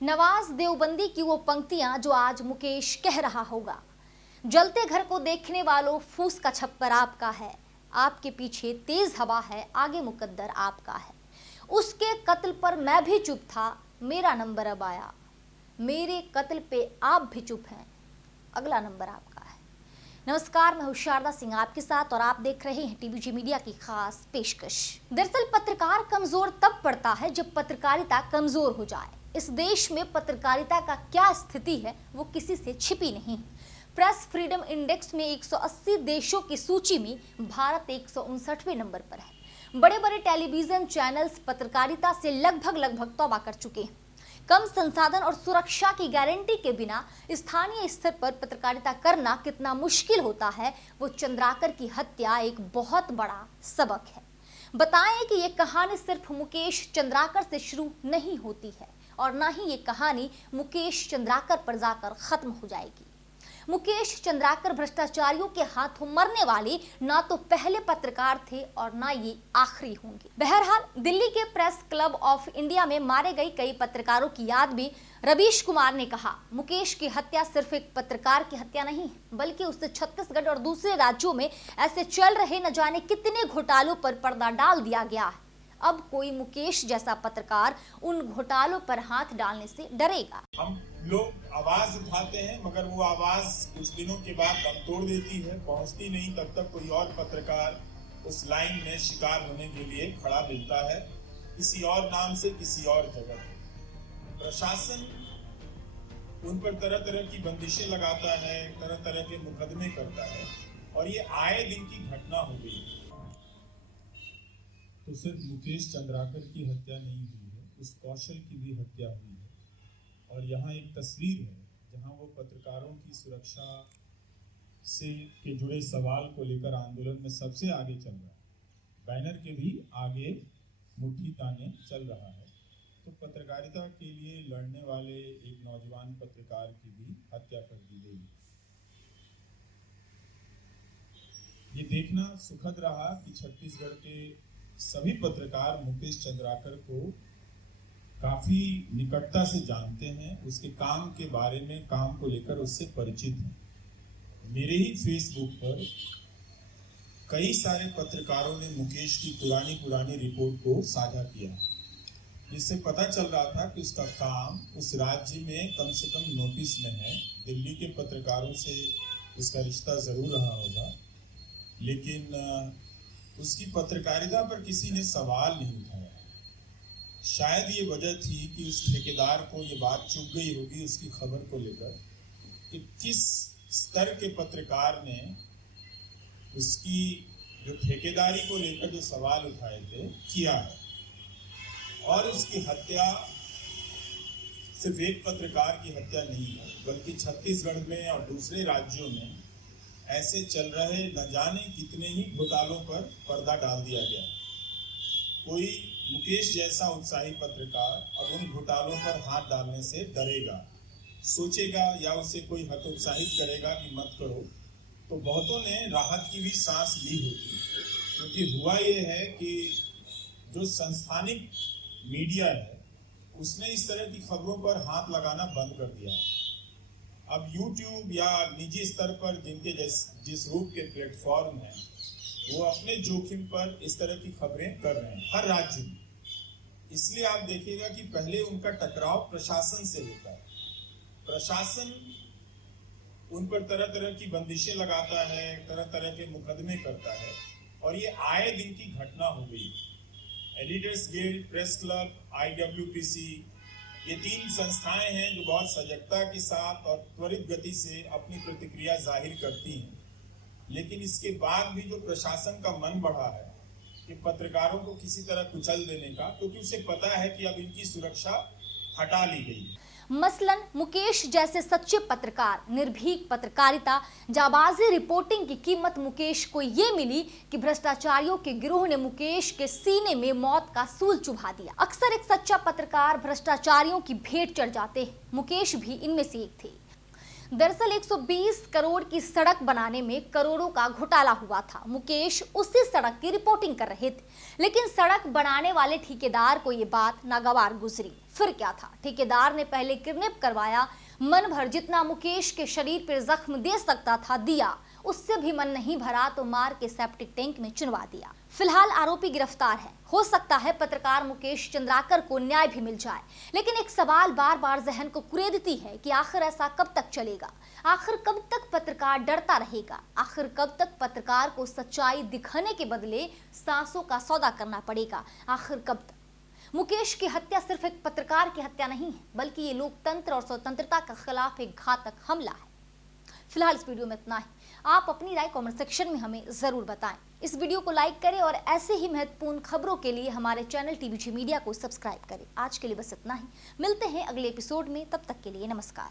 नवाज देवबंदी की वो पंक्तियां जो आज मुकेश कह रहा होगा। जलते घर को देखने वालों, फूस का छप्पर आपका है, आपके पीछे तेज हवा है, आगे मुकद्दर आपका है। उसके कत्ल पर मैं भी चुप था, मेरा नंबर अब आया, मेरे कत्ल पे आप भी चुप हैं, अगला नंबर आपका है। नमस्कार, मैं हूं शारदा सिंह आपके साथ और आप देख रहे हैं टीवीजी मीडिया की खास पेशकश। दरअसल पत्रकार कमजोर तब पड़ता है जब पत्रकारिता कमजोर हो जाए। इस देश में पत्रकारिता का क्या स्थिति है वो किसी से छिपी नहीं है। प्रेस फ्रीडम इंडेक्स में 180 देशों की सूची में भारत 159वें नंबर पर है। बड़े बड़े टेलीविजन चैनल्स पत्रकारिता से लगभग तौबा कर चुके हैं। कम संसाधन और सुरक्षा की गारंटी के बिना स्थानीय स्तर पर पत्रकारिता करना कितना मुश्किल होता है, वो चंद्राकर की हत्या एक बहुत बड़ा सबक है। बताएं कि ये कहानी सिर्फ मुकेश चंद्राकर से शुरू नहीं होती है और ना ही ये कहानी मुकेश चंद्राकर पर जाकर खत्म हो जाएगी। मुकेश चंद्राकर भ्रष्टाचारियों के हाथों मरने वाले ना तो पहले पत्रकार थे और ना ये आखिरी होंगे। बहरहाल, दिल्ली के प्रेस क्लब ऑफ इंडिया में मारे गए कई पत्रकारों की याद में रवीश कुमार ने कहा, मुकेश की हत्या सिर्फ एक पत्रकार की हत्या नहीं है, बल्कि उससे छत्तीसगढ़ और दूसरे राज्यों में ऐसे चल रहे न जाने कितने घोटालों पर पर्दा डाल दिया गया है। अब कोई मुकेश जैसा पत्रकार उन घोटालों पर हाथ डालने से डरेगा। हम लोग आवाज उठाते हैं, मगर वो आवाज कुछ दिनों के बाद दम तोड़ देती है, पहुंचती नहीं। तब तक कोई और पत्रकार उस लाइन में शिकार होने के लिए खड़ा मिलता है, किसी और नाम से, किसी और जगह। प्रशासन उन पर तरह तरह की बंदिशें लगाता है, तरह तरह के मुकदमे करता है और ये आए दिन की घटना हो गई। तो सिर्फ मुकेश चंद्राकर की हत्या नहीं हुई है, उस कौशल की भी हत्या हुई है। और यहाँ एक तस्वीर है जहाँ वो पत्रकारों की सुरक्षा से के जुड़े सवाल को लेकर आंदोलन में सबसे आगे चल रहा है। बैनर के भी आगे मुट्ठी ताने चल रहा है। तो पत्रकारिता के लिए लड़ने वाले एक नौजवान पत्रकार की भी हत्या कर दी गई। ये देखना सुखद रहा कि छत्तीसगढ़ के सभी पत्रकार मुकेश चंद्राकर को काफी निकटता से जानते हैं, उसके काम के बारे में, काम को लेकर उससे परिचित हैं। मेरे ही फेसबुक पर कई सारे पत्रकारों ने मुकेश की पुरानी रिपोर्ट को साझा किया, जिससे पता चल रहा था कि उसका काम उस राज्य में कम से कम नोटिस में है। दिल्ली के पत्रकारों से उसका रिश्ता जरूर रहा होगा, लेकिन उसकी पत्रकारिता पर किसी ने सवाल नहीं उठाया। शायद ये वजह थी कि उस ठेकेदार को ये बात चुभ गई होगी उसकी खबर को लेकर कि किस स्तर के पत्रकार ने उसकी जो ठेकेदारी को लेकर जो सवाल उठाए थे किया है। और उसकी हत्या सिर्फ एक पत्रकार की हत्या नहीं है, बल्कि छत्तीसगढ़ में और दूसरे राज्यों में ऐसे चल रहे न जाने कितने ही घोटालों पर पर्दा डाल दिया गया। कोई मुकेश जैसा उत्साही पत्रकार अब उन घोटालों पर हाथ डालने से डरेगा, सोचेगा या उसे कोई हतोत्साहित करेगा कि मत करो, तो बहुतों ने राहत की भी सांस ली होगी। क्योंकि हुआ ये है कि जो संस्थानिक मीडिया है उसने इस तरह की खबरों पर हाथ लगाना बंद कर दिया। अब YouTube या निजी स्तर पर जिनके जिस रूप के प्लेटफॉर्म हैं, वो अपने जोखिम पर इस तरह की खबरें कर रहे हैं हर राज्य में। इसलिए आप देखिएगा कि पहले उनका टकराव प्रशासन से होता है। प्रशासन उन पर तरह तरह की बंदिशें लगाता है, तरह तरह के मुकदमे करता है और ये आए दिन की घटना हो गई। Editors guild, press club, IWPC, ये तीन संस्थाएं हैं जो बहुत सजगता के साथ और त्वरित गति से अपनी प्रतिक्रिया जाहिर करती हैं। लेकिन इसके बाद भी जो प्रशासन का मन बढ़ा है कि पत्रकारों को किसी तरह कुचल देने का, क्योंकि उसे पता है कि अब इनकी सुरक्षा हटा ली गई है। मसलन मुकेश जैसे सच्चे पत्रकार, निर्भीक पत्रकारिता, जाबाजी रिपोर्टिंग की कीमत मुकेश को ये मिली कि भ्रष्टाचारियों के गिरोह ने मुकेश के सीने में मौत का सूल चुभा दिया। अक्सर एक सच्चा पत्रकार भ्रष्टाचारियों की भेंट चढ़ जाते हैं, मुकेश भी इनमें से एक थे। दरअसल 120 करोड़ की सड़क बनाने में करोड़ों का घोटाला हुआ था। मुकेश उसी सड़क की रिपोर्टिंग कर रहे थे, लेकिन सड़क बनाने वाले ठेकेदार को ये बात नागवार गुजरी। फिर क्या था, ठेकेदार ने पहले किडनैप करवाया, मन भर जितना मुकेश के शरीर पर जख्म दे सकता था दिया, उससे भी मन नहीं भरा तो मार के सेप्टिक टैंक में चुनवा दिया। फिलहाल आरोपी गिरफ्तार है। हो सकता है पत्रकार मुकेश चंद्राकर को न्याय भी मिल जाए, लेकिन एक सवाल बार बार जहन को कुरेदती है कि आखिर ऐसा कब तक चलेगा? आखिर कब तक पत्रकार डरता रहेगा? आखिर कब तक पत्रकार को सच्चाई दिखाने के बदले सांसों का सौदा करना पड़ेगा? आखिर कब तक? मुकेश की हत्या सिर्फ एक पत्रकार की हत्या नहीं है, बल्कि ये लोकतंत्र और स्वतंत्रता के खिलाफ एक घातक हमला है। फिलहाल इस वीडियो में इतना ही। आप अपनी राय कमेंट सेक्शन में हमें जरूर बताएं। इस वीडियो को लाइक करें और ऐसे ही महत्वपूर्ण खबरों के लिए हमारे चैनल टीवीजी मीडिया को सब्सक्राइब करें। आज के लिए बस इतना ही। मिलते हैं अगले एपिसोड में, तब तक के लिए नमस्कार।